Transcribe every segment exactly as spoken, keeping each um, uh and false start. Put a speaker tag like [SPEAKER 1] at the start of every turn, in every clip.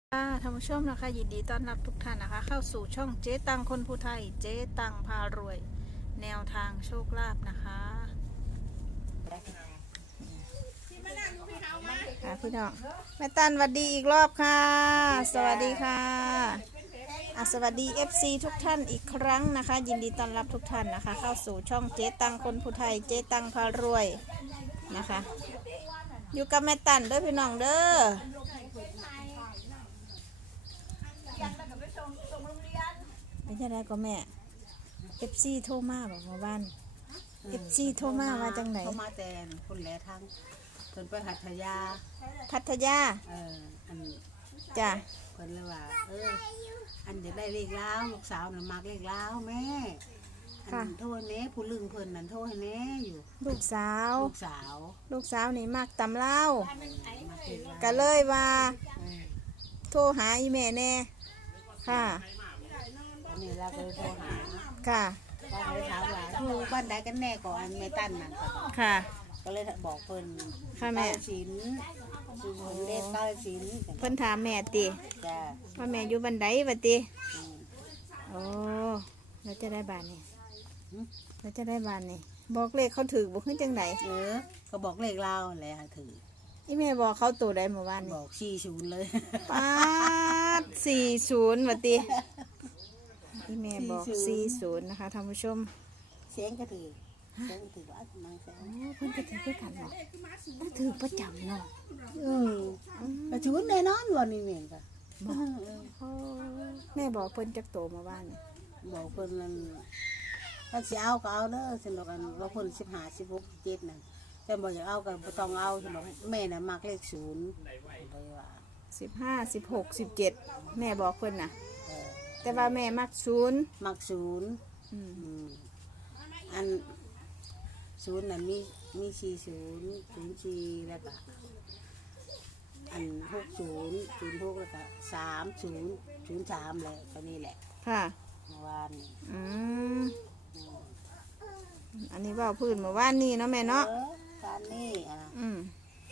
[SPEAKER 1] ค่ะท่านผู้ชมนะคะยินดีต้อนรับทุกท่านนะคะเข้าสู่ช่องเจ๊ตังคนผู้ไทยเจ๊ตังพารวยแนวทางโชคลาภนะคะค่ะพี่น้องแม่ตันสวัสดีอีกรอบค่ะสวัสดีค่ะอ่ะสวัสดี เอฟ ซี ทุกท่านอีกครั้งนะคะยินดีต้อนรับทุกท่านนะคะเข้าสู่ช่องเจ๊ตังคนผู้ไทยเจ๊ตังพารวยนะคะอยู่กับแม่ตันเด้อพี่น้องเด้อเป็นยังไงก็แม่เอฟซีโทรมาบอกมาบ้านเอฟซีโทรมาว่าจังไหน
[SPEAKER 2] โทรมาแต่คนแหลทางเพิ่นไปหัทยา
[SPEAKER 1] พัทยา
[SPEAKER 2] เอออัน
[SPEAKER 1] จ้ะ
[SPEAKER 2] เพิ่นเลยว่าเอออันจะได้เลขแล้วลูกสาวน่ะมักเลขแล้วแม่อันโทษแน่ผู้ลึงเพิ่นนั่นโทษให้แน่อยู่
[SPEAKER 1] ลูกสาว
[SPEAKER 2] ลูกสาว
[SPEAKER 1] ลูกสาวนี่มักตำเล่า
[SPEAKER 2] มักเลขแล้ว
[SPEAKER 1] ก็เลยว่าโทรหาอีแม่แน่ค่ะ
[SPEAKER 2] อันนี้เราก็เลยโทรหา
[SPEAKER 1] ค่ะ
[SPEAKER 2] ก็เลยถามว่าอยู่บ้านใดกันแน่ก่อนอันแม่ตั้นนั่น
[SPEAKER 1] ค่ะ
[SPEAKER 2] ก็เลยบอกเพิ่น
[SPEAKER 1] ค่ะแม่
[SPEAKER 2] ศิลป์คือเพิ่นเลขเก้าศิลป์
[SPEAKER 1] เพิ่นถามแม่ติ
[SPEAKER 2] จ้ะ
[SPEAKER 1] ว่าแม่อยู่บันไดบัดติโอ้แล้วจะได้บานนี่แล้วจะได้บานนี่บอกเลขเขาถือบอกขึ้นจังไหน
[SPEAKER 2] เออก็บอกเลขเราแหละถือ
[SPEAKER 1] อีแม่บอกเขาตัวใดเมื่อวานนี่
[SPEAKER 2] บอกสี่ศูนย์เลย
[SPEAKER 1] ป้าดสี่ศูนย์บัดติอีแม่บอกสี่ศูนย์นะคะท่านผู้ชม
[SPEAKER 2] เสียงก็ถือเสียงก็ถือว่ามาแสง
[SPEAKER 1] เพิ่นก็ถือคือกันเนาะต้องถือประจำเนาะ
[SPEAKER 2] อืมกระชุนแน่นอนวันนี้เหมือนกัน
[SPEAKER 1] แม่บอกเพิ่นจักโตมาบ้าน
[SPEAKER 2] บอกเพิ่นนั่นถ้าสิเอาก็เอาเด้อสนุกกันว่าเพิ่นสิบห้าสิบหกเจ็ดนั่นแต่บอกอยากเอาก็บ่ต้องเอาสนุกแม่น่ะมักเลขศูนย์เลยว่า
[SPEAKER 1] สิบห้าสิบหกสิบเจ็ดแม่บอกเพิ่นน่ะแต่ว่าแม่มักศูนย์
[SPEAKER 2] มักศูนย์อันศูนย์นั่นมีมีสี่ศูนย์ศูนย์สี่แล้วก็อันหกศูนย์ศูนย์หกแล้วก็สามศูนย์ศูนย์สามเลยก็นี่แหละ
[SPEAKER 1] ค่ะ
[SPEAKER 2] เมื่อวานนี่
[SPEAKER 1] อืมอันนี้ว่าพื้นเมื่อวานนี่เนาะแม่เนาะ
[SPEAKER 2] การนี่อ่ะ
[SPEAKER 1] อืม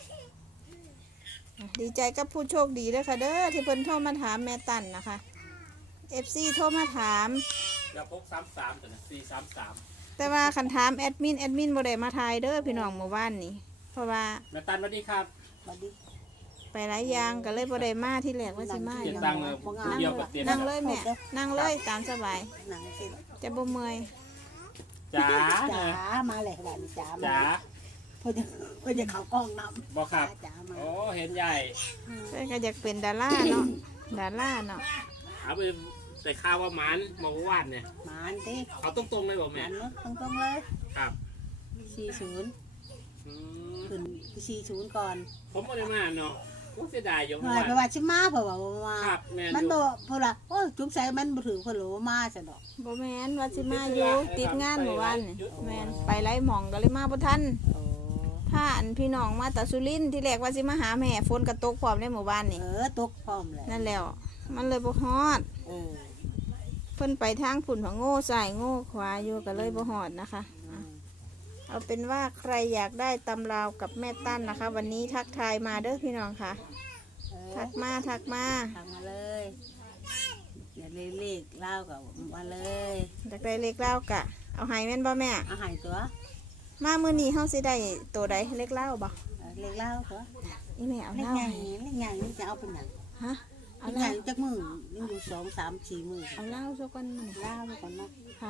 [SPEAKER 1] ดีใจกับผู้โชคดีด้วยค่ะเด้อที่เพิ่นโทรมาถามแม่ตันนะคะเอฟซีโทรมาถาม
[SPEAKER 3] อย่าพกสามสามแต่สี่สามสาม
[SPEAKER 1] แต่ว่าคันถามแอดมินแอดมินบ่ได้มาทายเด้อพี่น้องเมื่อวานนี้เพราะว่า
[SPEAKER 3] แม่ตันสวัสดีครับ
[SPEAKER 2] สวัสดี
[SPEAKER 1] ไปหลายอย่างก็เลยบ่ได้มาที่แรกว่าสิมา
[SPEAKER 3] อยู่นั่ง
[SPEAKER 1] นั่งเลยแม่นั่งเลยตามสบาย
[SPEAKER 2] นั่งสิ
[SPEAKER 1] จะบ่เมื่อย
[SPEAKER 3] จ๋า
[SPEAKER 2] จ๋ามาเลยหลานจ๋า
[SPEAKER 3] จ๋า
[SPEAKER 2] เพื่อจะเพื่อจะเข้ากล้องน้ำ
[SPEAKER 3] บอกครับโอ้เห็นใหญ่
[SPEAKER 1] ใช่ก็อยากเป็นดาราเนาะดาราเนาะ
[SPEAKER 3] เอาไปใส่ข้าวว่ามันมาวาดเนี่ย
[SPEAKER 2] มันที่
[SPEAKER 3] เอาตรงๆเลยบอกแม่
[SPEAKER 2] ตรงๆเลย
[SPEAKER 3] ครับ
[SPEAKER 2] สี่ศูนย์ขึ้นสี่ศูนย์ก่อน
[SPEAKER 3] ผมไม่ได้มาเนาะก็เสียดายอยู่
[SPEAKER 2] ว่าไปว่าชิมาเพราะว่ามามันบอกเพราะว่าโอ้จุ๊บใส่มันบ่ถือคนหรือว่ามาซะดอก
[SPEAKER 1] บ่แม่นว่าสิมาอยู่ติดงานเมื่อวานนี่แม่นไปไล่หม่องก็เลยมาบ่ทันถ้าอันพี่น้องมาตะสุรินที่แรกว่าสิมาหาแม่ฝนกระตกพร้อมในหมู่บ้านนี่
[SPEAKER 2] เออตกพร้อมเลย
[SPEAKER 1] นั่นแล้วมันเลยบ่ฮอด
[SPEAKER 2] เออ
[SPEAKER 1] เพิ่นไปทางฝุ่นของโง่ใส่โง่ขวาอยู่ก็เลยบ่ฮอดนะคะเอาเป็นว่าใครอยากได้ตำราวกับแม่ตั้นนะคะวันนี้ทักทายมาเด้อพี่น้องค่ะทักมาทักมา
[SPEAKER 2] ทักมาเลยอยากได้เลขเล่ากับมาเลย
[SPEAKER 1] อยากได้เลขเล่ากะเอาให้แม่นบ่แม่
[SPEAKER 2] เอาให้ตัว
[SPEAKER 1] มามื้อนี้เฮาสิได้ตัวใดเลขเล่าบ่
[SPEAKER 2] เลขเล่าตัว
[SPEAKER 1] อีแม่เอา
[SPEAKER 2] เลข
[SPEAKER 1] เล่า
[SPEAKER 2] ใหญ่เลขใหญ่นี่จะเอาเป็นหยัง
[SPEAKER 1] ฮะ
[SPEAKER 2] เอาใหญ่จักมือนี่อยู่สองสามสี่มือ
[SPEAKER 1] เอาเล่าสักวันนึง
[SPEAKER 2] เล่าสักวันเนาะ
[SPEAKER 1] ค่ะ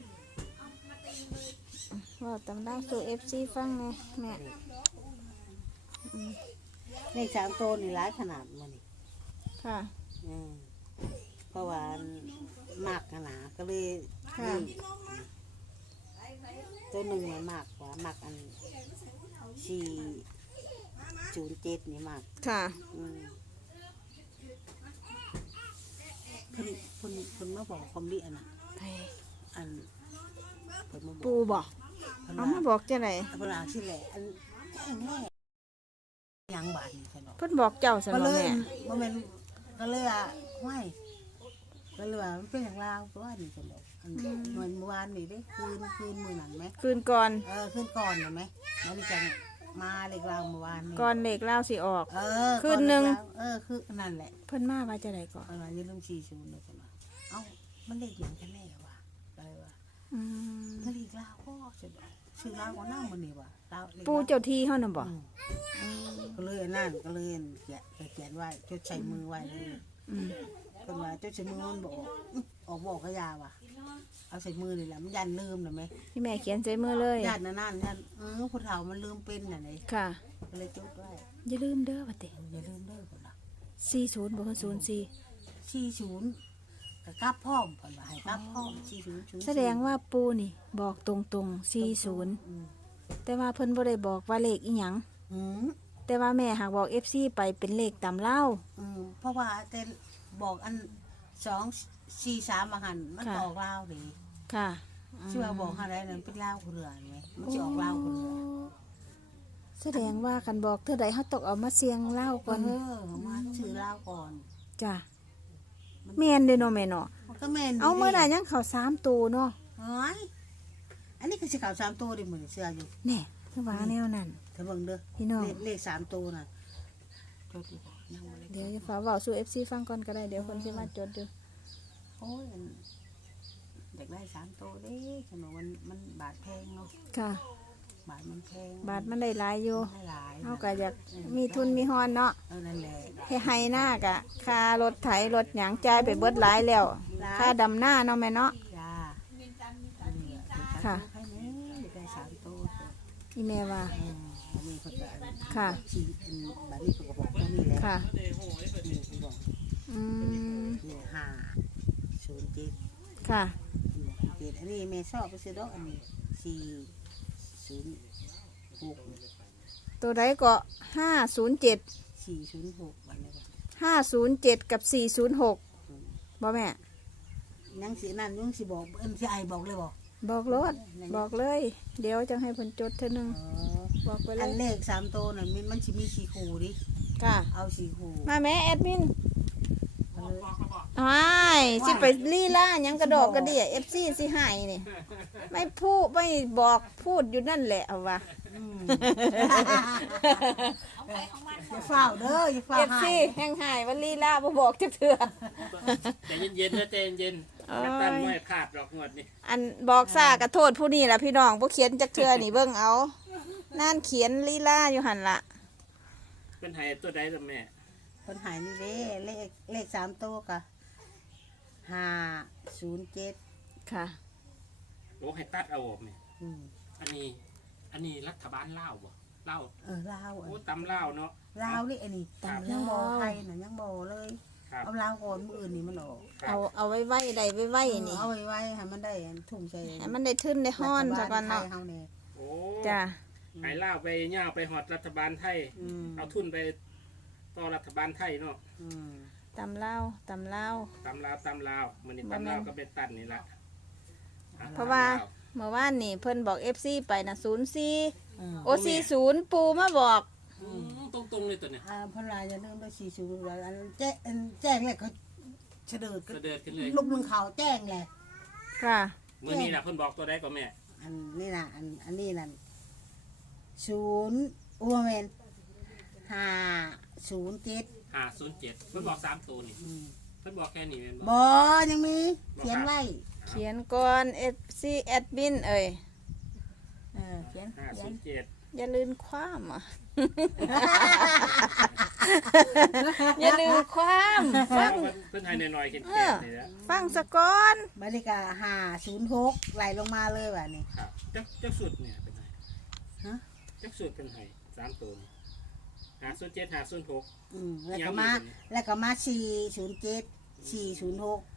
[SPEAKER 1] ว่าตำเล่าสู่ เอฟ ซี ฟังไงแม่
[SPEAKER 2] เลขสามโตนี่หลายขนาดมันนี่
[SPEAKER 1] ค่ะ
[SPEAKER 2] อืมเพราะว่ามากขนาดก็เลย
[SPEAKER 1] ค่ะ
[SPEAKER 2] ตัวหนึ่งมันมากกว่ามากอันสี่ศูนย์เจ็ดนี่มาก
[SPEAKER 1] ค่ะ
[SPEAKER 2] คนคนคนมาบอกความดีอันน่ะอัน
[SPEAKER 1] ปูบอกเอามาบอกจะไหน
[SPEAKER 2] เวลาที่แหละอันแม่ยังบาด
[SPEAKER 1] เพิ่นบอกเจ้าสนแม่
[SPEAKER 2] บ่แม่นก็เลยอ่ะห้วยก็เลยว่ามันเป็นอย่างลาวตัวนี้สนดอันเหมือนเมื่อวานนี่เด้คืนคืนมื้อนั้นมั้ย
[SPEAKER 1] คืนก่อน
[SPEAKER 2] เออคืนก่อนเห็นมั้ยมันจังมาเล็กเราเมื่อวานนี่
[SPEAKER 1] ก่อนเลขเล่าสิออก
[SPEAKER 2] เออ
[SPEAKER 1] คืนหนึ่ง
[SPEAKER 2] ก่อเล็กเราเออคือนั่นแหละ
[SPEAKER 1] เพิ่นมาว่าจะได้ก่อน
[SPEAKER 2] เอามาอย่าลืมสี่ศูนย์เลยกันว่าเอ้ามันเลขอย่างกันแน่วะอะไรวะ
[SPEAKER 1] อืม
[SPEAKER 2] ถ้าเลขเราก็จะชื่อเราก็น่ามันนี่วะเราเลข
[SPEAKER 1] ปูเจ้าที่เฮาน่ะบ่
[SPEAKER 2] อืมก็เลยอันนั่นก็เลยเขียนเขียนไว้จดใส่มือไว้เลย
[SPEAKER 1] อืม
[SPEAKER 2] คนว่าจดใส่มือมันบอกอื้อออกบอกก็ยาว่ะเอาใส่มือนี่แหละมันยันลืมนะไหม
[SPEAKER 1] พี่แม่เขียนใส่มือเลย
[SPEAKER 2] ยันนั่นนั่นยันเออผู้เฒ่ามันลืมเป็นน่ะเลย
[SPEAKER 1] ค่ะ
[SPEAKER 2] ก็เลยจดไว้
[SPEAKER 1] อย่าลืมเด้อว่าติ
[SPEAKER 2] อย่าลืมเด้อคนละ
[SPEAKER 1] สี่สิบบ่คือศูนย์สี่
[SPEAKER 2] สี่ศูนย์กับกลับพร้อมคนว่าให้กลับพร้อมสี่ศูนย์ศูนย์
[SPEAKER 1] แสดงว่าปูนี่ บอกตรงๆสี่สิบ
[SPEAKER 2] อืม
[SPEAKER 1] แต่ว่าเพิ่นบ่ได้บอกว่าเลขอีหยัง
[SPEAKER 2] อืม
[SPEAKER 1] แต่ว่าแม่หากบอก เอฟ ซี ไปเป็นเลขตามเล่า
[SPEAKER 2] อืมเพราะว่าแต่บอกอันสองสี่สามมาหันมัน
[SPEAKER 1] ค่ะ
[SPEAKER 2] ออกลาวดิ
[SPEAKER 1] ค่ะ
[SPEAKER 2] ชื่อว่าบอกอะไรนั่นเป็นลาวเรือไหมมันจะออกลาวเรือ
[SPEAKER 1] แสดงว่ากันบอกเท่าใดเฮาต้องเอามาเสียงเล่าก่อน
[SPEAKER 2] เออมาชื่อลาวก่อน
[SPEAKER 1] จ้ะแม่นเด้อเนาะแม่เนาะ
[SPEAKER 2] มันก็แม่น
[SPEAKER 1] เอาเมื่อใดยังเข้าสามตัวเนาะ
[SPEAKER 2] เฮ้ยอันนี้คือสีขาวสามตัวดิเหมือนเสื้ออยู่
[SPEAKER 1] แน่คือว่าแนวนั้น
[SPEAKER 2] เธอเบิ่งเด้อ
[SPEAKER 1] พี่น้อง
[SPEAKER 2] เลขเลขสามตัวน่ะจดอยู่บ่ยังบ่ได้
[SPEAKER 1] เดี๋ยวจะฝากเว้าสู่ เอฟ ซี ฟังก่อนก็ได้เดี๋ยวเพิ่นสิมาจดอยู่
[SPEAKER 2] โอ้ยอันอยากได้สามตัวเด้ขนมมันมันบาทแพงเนาะ
[SPEAKER 1] ค่ะ
[SPEAKER 2] บาทมันแพง
[SPEAKER 1] บาทมันได้หลายอยู่
[SPEAKER 2] ได้หลาย
[SPEAKER 1] เฮาก็อยากมีทุนมีฮอนเนาะ
[SPEAKER 2] เออนั่นแหละ
[SPEAKER 1] ให้ให้หน้ากะค่ารถไถรถหยังจ่ายไปเบิดหลายแล้วค่าดำหน้าเนาะแม่เนาะ
[SPEAKER 2] จ้าอันนี้อ
[SPEAKER 1] ค่ะ
[SPEAKER 2] ใครแม่อยากได้สามตัว
[SPEAKER 1] อีแม่ว่า
[SPEAKER 2] อืมอันนี้เขาจะอัน
[SPEAKER 1] ค่ะ
[SPEAKER 2] ชีอันบัดนี้เขาก็บอกตัวนี้แหละ
[SPEAKER 1] ค่ะ
[SPEAKER 2] นี่เขาบอก
[SPEAKER 1] อืม
[SPEAKER 2] นี่ห้าศูนย์เจ็ด
[SPEAKER 1] ค่ะ
[SPEAKER 2] เจ็ดอันนี้แม่ชอบไปซื้อดอกอันนี้สี่ศูนย์หก
[SPEAKER 1] ตัวใดก็ห้าศูนย์เจ็ด
[SPEAKER 2] สี่ศูนย์หกอันนี้ก็
[SPEAKER 1] ห้าศูนย์เจ็ดกับสี่ศูนย์หกบ่แม่
[SPEAKER 2] ยังสินั่นยังสิบอกเอ็มซีไอบอกเลยบอก
[SPEAKER 1] บอกรถบอกเลย เดี๋ยวจะให้เพิ่นจดเท่านึง
[SPEAKER 2] อ๋อ
[SPEAKER 1] บอกไปเล
[SPEAKER 2] อัน
[SPEAKER 1] ย
[SPEAKER 2] เลขสามตัวน่ะมันมันสิมีสี่คู่ดิ
[SPEAKER 1] ค่ะ
[SPEAKER 2] เอาสี่คู่
[SPEAKER 1] มาแม่แอดมิน
[SPEAKER 2] เอาเลย
[SPEAKER 1] อ้ายสิไปลี่ล่าหยังกระดอกกระเดี่ยเอฟซีสิหายนี่ไม่พูดไม่บอกพูดอยู่นั่นแหละเอาวะ
[SPEAKER 2] อืมอย่าเฝ้าเด้ออย่าเฝ้า
[SPEAKER 1] เอฟ
[SPEAKER 2] หา
[SPEAKER 1] ซี
[SPEAKER 2] ย
[SPEAKER 1] แห้งหายว่าลี่ล่าบ่บอกจักเถื่อ
[SPEAKER 3] ใจเย็นๆนะใจเย็น
[SPEAKER 1] โอ้ย
[SPEAKER 3] ๆนักตั้นไม่ขาดหรอกงวดนี้
[SPEAKER 1] อันบอกซ่ากระโทษผู้นี้ล่ะพี่น้องบ่เขียนจักเถื่อนี่เบิ่งเอานั่นเขียนลี่ล่าอยู่หั่นล่ะ
[SPEAKER 3] เป็นไห้ตัวใดตัวแม่
[SPEAKER 2] คนหายนี่เด้เลขเลขสามตัวกะห้าศูนย์เจ็ด
[SPEAKER 1] ค่ะ
[SPEAKER 3] โอ้ให้ตัดเอาออกแม่
[SPEAKER 2] อืม
[SPEAKER 3] อันนี้ อันนี้รัฐบาลเล่าวบ่เล่าว
[SPEAKER 2] เออลาว
[SPEAKER 3] โอ้
[SPEAKER 2] อัน
[SPEAKER 3] ตำเล่าวเนาะ
[SPEAKER 2] ลาวนี่อันนี้
[SPEAKER 1] ตำ
[SPEAKER 2] ยัง
[SPEAKER 1] ลาว
[SPEAKER 2] บอไทยน่ะยังบอเลย
[SPEAKER 3] ครับ
[SPEAKER 2] เอาลาวก่อนมืออื่นนี่มันออก
[SPEAKER 3] ครับ
[SPEAKER 1] เอาเอาไว้ไว้ใดไว้ไว้นี่
[SPEAKER 2] เอาไว้ไว้ให้มันได้ทุ่มใจ
[SPEAKER 1] ให้มันได้ทึนได้ฮ้อนซะก่อน
[SPEAKER 2] รั
[SPEAKER 1] เนาะ
[SPEAKER 2] ฐบลไทยเฮาเนี่ย
[SPEAKER 3] โอ้
[SPEAKER 1] จ้ะ
[SPEAKER 3] ให้เล่าวไปย่าวไปหอดรัฐบาลไทย
[SPEAKER 2] อืม
[SPEAKER 3] เอาทุนไปต่อรัฐบาลไทยเนาะ
[SPEAKER 2] อืม
[SPEAKER 1] ตำเล่าวตำเล่าว
[SPEAKER 3] ตำลาวตำลาวมันนี่
[SPEAKER 1] บ่แม่น
[SPEAKER 3] ตำลาวก็เป็นตันนี่ละอ่
[SPEAKER 1] เพราะว่า
[SPEAKER 3] ตำลว
[SPEAKER 1] เมื่อวานนี่เพิ่นบอก เอฟ ซี ไปนะศูนย์สี่
[SPEAKER 2] อืม
[SPEAKER 1] โอสี่ศูนย์ปูมาบอก
[SPEAKER 3] อืมตรงๆเลยตัวเนี่ย
[SPEAKER 2] อ่าพลายจะเริ่มด้วยสี่ศูนย์แล้วอันแจ้งอันแจ้งเลยเขาเฉดิดก็
[SPEAKER 3] เสด็จขึ้นเลย
[SPEAKER 2] ลูกมึงเขาแจ้งเลย
[SPEAKER 1] ค่ะ
[SPEAKER 3] มื่อนี้นะเพิ่นบอกตัวใดก็แม่
[SPEAKER 2] อันนี่นะอันอันนี้นั่นศูนย์อุเมนห้าศูนย์เจ็ด
[SPEAKER 3] ห้าศูนย์เจ็ดเพิ่นบอกสามตัวนี่
[SPEAKER 2] อืม
[SPEAKER 3] เพิ่นบอกแค่นี้แม่น
[SPEAKER 2] บ
[SPEAKER 3] บ่
[SPEAKER 2] อยังมีเขียนไว้
[SPEAKER 1] เขียนก่อน เอฟ ซี แอดมินเอ่ย
[SPEAKER 2] เออเขียน
[SPEAKER 3] ห้า
[SPEAKER 2] เขีย
[SPEAKER 3] ศู
[SPEAKER 2] น
[SPEAKER 3] นย์เจ็ด
[SPEAKER 1] อย่าลืมความอ่ะ อย่าลืมความฟัง
[SPEAKER 3] เพิ่นให้หน่อยๆเข็น
[SPEAKER 1] เอ
[SPEAKER 3] แก่
[SPEAKER 1] อ
[SPEAKER 3] นี่แหละ
[SPEAKER 1] ฟังสะก่อน
[SPEAKER 2] บริกาห้าศูนย์หกไหลลงมาเลยว่ะนี่
[SPEAKER 3] ครับจักจักสุดเนี่ยเป็นไง
[SPEAKER 2] ฮะ
[SPEAKER 3] จักสุดเป็นไงสามตัวนี่ห้าศูนย์เจ็ดห้าศูนย์หก
[SPEAKER 2] อืมแล้วก็มาแล้วก็มาสี่ศูนย์เจ็ดสี่ศูนย์หก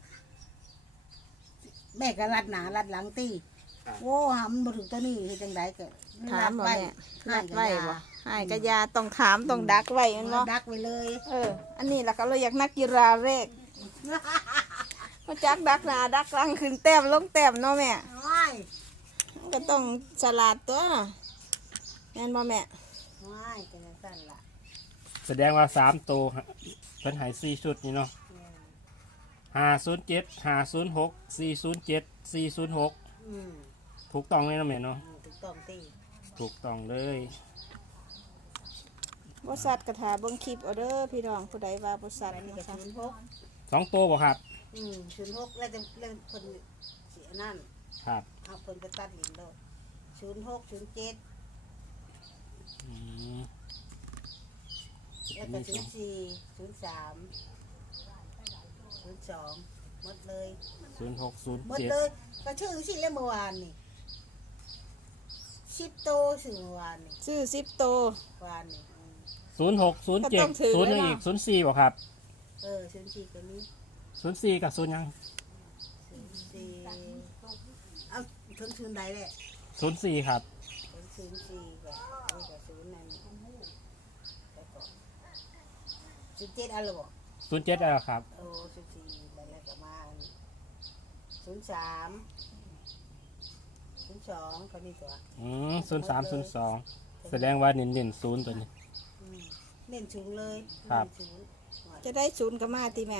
[SPEAKER 2] แม่ก็รัดหนารัดหลังตี
[SPEAKER 3] ครับ
[SPEAKER 2] โว้หามันบ่ถึงตัวนี้คือจังไดก็
[SPEAKER 1] ถามบ่
[SPEAKER 2] ไว้
[SPEAKER 1] แม่รัดไว้บ่
[SPEAKER 2] ให้
[SPEAKER 1] ให้กระยาต้องถามต้องดักไว้แมัน
[SPEAKER 2] ก็
[SPEAKER 1] บ่
[SPEAKER 2] ยาดักไว้เลย
[SPEAKER 1] เออ อันนี้ล่ะก็เราอยากนักกีฬาเรกมาจักดักหนาดักหลังขึ้นแต้มลงแต้มเนาะแม่
[SPEAKER 2] โอ้ย
[SPEAKER 1] ก็ต้องฉลาดตัวแม่นบ่แม่
[SPEAKER 2] โอ้ยจังซั่นล่ะ
[SPEAKER 3] แสดงว่าสามตัวเพิ่นให้สี่ชุดนี่เนาะห้าศูนย์เจ็ดห้าศูนย์หกสี่ศูนย์เจ็ดสี่ศูนย์หก
[SPEAKER 2] อืม
[SPEAKER 3] ถูกต้องเลยเนาะแม่เนาะ
[SPEAKER 2] ถูกต้องตี
[SPEAKER 3] ถูกต้องเลย
[SPEAKER 1] บ่สัตว์กระถาเบิ่งคลิปเอาเด้อพี่น้องผู้ใดว่าบ่สัตว์
[SPEAKER 2] อันนี้
[SPEAKER 1] นะ
[SPEAKER 2] ก็
[SPEAKER 1] คะ
[SPEAKER 2] ศูนย์หก
[SPEAKER 3] สองตัวบ่ครับ
[SPEAKER 2] อืมศูนย์หกแล้วจะเล่นคนเสียนั่น
[SPEAKER 3] ครับ
[SPEAKER 2] เอาคนไปตัดหินโดดศูนย์หกศูนย์เจ็ด
[SPEAKER 3] อืม
[SPEAKER 2] แล้วก็ศูนย์สี่ศูนย์สามศูนย์สองหมดเลย
[SPEAKER 3] ศูนย์หกศูนย์
[SPEAKER 2] หมด
[SPEAKER 3] เจ็ด
[SPEAKER 2] เลยก็ชื่อสิเล่มเมื่อวานนี่สิบโตสื่อเมื่อวานนี่
[SPEAKER 1] ซื้อสิบโตว
[SPEAKER 2] วานนี่อืม
[SPEAKER 3] ศูนย์หกศูนย์เจ็
[SPEAKER 1] ก็
[SPEAKER 3] ด
[SPEAKER 1] ต้องถือ
[SPEAKER 3] ศูนย์
[SPEAKER 1] ไว้
[SPEAKER 3] ยัง
[SPEAKER 1] ล่ะ
[SPEAKER 3] อีกศูนย์สี่บ่ครับ
[SPEAKER 2] เออศูนย์สี่ก็มี
[SPEAKER 3] ศูนย์สี่กับศูนย์ยัง
[SPEAKER 2] ศูนย์สี่เอาถึงศูนย์ใดแหละ
[SPEAKER 3] ศูนย์สี่ครับ
[SPEAKER 2] ถึงศูนย์สี่ก็เอากับศูนย์นั่นแล้วก็ศูนย์เจ็ดเอะไรบอก
[SPEAKER 3] ศูนย์เจ็ดอะไรครับ
[SPEAKER 2] โอ้ศูนย์สี่แล้วแล้วก็มาศูนย์สามศูนย์สองก็มีตัว
[SPEAKER 3] อืมศูนย์สามศูนย์สองแสดงว่าเน้นเน้นศูนย์ตัวนี้
[SPEAKER 2] อืมเน้นสูงเลย
[SPEAKER 3] ครับ
[SPEAKER 2] เน้นสูง
[SPEAKER 1] จะได้ศูนย์ก็มาติแม่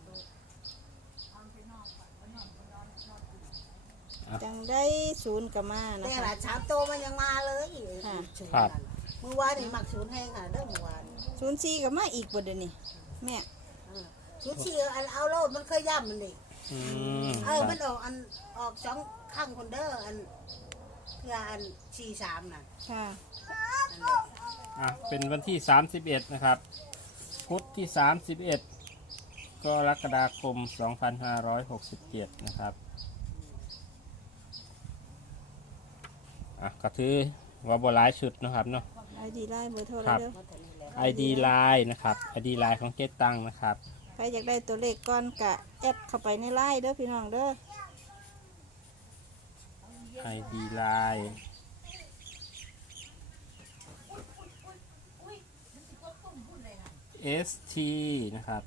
[SPEAKER 1] จังได้ศูนย์ก็มานะ
[SPEAKER 2] แต่
[SPEAKER 1] คะ
[SPEAKER 2] ละสามโตมันยังมาเลย
[SPEAKER 1] ค่ะ
[SPEAKER 2] ศูนย์
[SPEAKER 3] ครับ
[SPEAKER 2] นั่นเมื่อวานนี่มักศูนย์แห้งค่ะเด้อเมื่อวาน
[SPEAKER 1] ศูนย์สี่ก็มาอีกบ่เดี๋ยวนี้แม่
[SPEAKER 2] เออศูนย์สี่อันเอาโลดมันเคยย่ำมันดิ
[SPEAKER 3] อืม
[SPEAKER 2] เออมันออกอันออกสองข้างคนเด้ออันเพื่ออันสี่สามน่ะ
[SPEAKER 1] ค่ะ
[SPEAKER 2] นั่นแหละ
[SPEAKER 3] อ่ะเป็นวันที่สามสิบเอ็ดนะครับพุธที่สามสิบเอ็ดกรกฎาคมสองพันห้าร้อยหกสิบเจ็ดนะครับอ่ะก็ถือว่าบหลายชุดนะครับเนาะ
[SPEAKER 1] ไอดีไลน์เบอร์โทร
[SPEAKER 3] ครับ
[SPEAKER 1] เด้อ
[SPEAKER 2] มาเท่านี้แหละ
[SPEAKER 3] ไอ ดี Line นะครับ ไอ ดี Line ของเจ๊ตังนะครับ
[SPEAKER 1] ใครอยากได้ตัวเลขก้อนกะแอดเข้าไปในไลน์เด้อพี่น้องเด้อ
[SPEAKER 3] ไอ ดี Line เอส ที นะครับ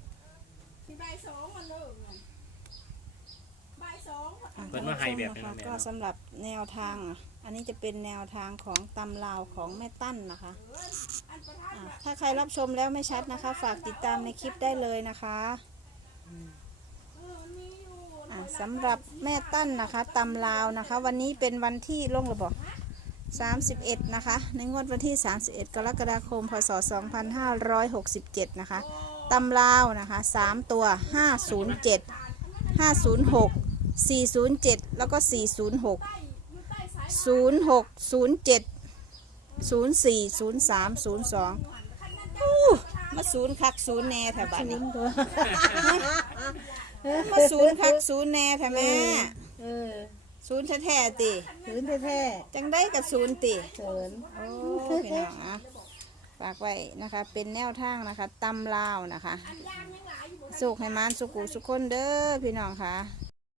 [SPEAKER 3] เพิ่นมาให้แบบนี้
[SPEAKER 1] นะ
[SPEAKER 3] นะแม่
[SPEAKER 1] ก็
[SPEAKER 3] เนาะ
[SPEAKER 1] สำหรับแนวทางอ่ะอันนี้จะเป็นแนวทางของตำราวของแม่ตั้นนะคะอ่ะถ้าใครรับชมแล้วไม่ชัดนะคะ ฝากติดตามในคลิปได้เลยนะคะอ่ะสำหรับแม่ตั้นนะคะตำราวนะคะ วันนี้เป็นวันที่ลงระบอกสามสิบเอ็ดนะคะ ในงวดวันที่ สามสิบเอ็ด กรกฎาคม พศ สองพันห้าร้อยหกสิบเจ็ด นะคะตำราวนะคะสามตัวห้าศูนย์เจ็ด ห้าศูนย์หก สี่ศูนย์เจ็ด แล้วก็สี่ศูนย์หก ศูนย์หก ศูนย์เจ็ด ศูนย์สี่ ศูนย์สาม ศูนย์สองอู้มาศูนย์คักศูนย์แน่แถวบ้านนี้มาศูนย์คักศูนย์แน่แถวแม่
[SPEAKER 2] เออ
[SPEAKER 1] ศูนย์แท้ๆติ
[SPEAKER 2] ศูนย์แท้
[SPEAKER 1] จังได้กับศูนย์ติ
[SPEAKER 2] ๆศูนย์
[SPEAKER 1] โอ้พี่น้องอ่ะฝากไว้นะคะ เป็นแนวทางนะคะตำลาวนะคะสุขให้มานสุกุสุขคนเด้อพี่น้องค่ะ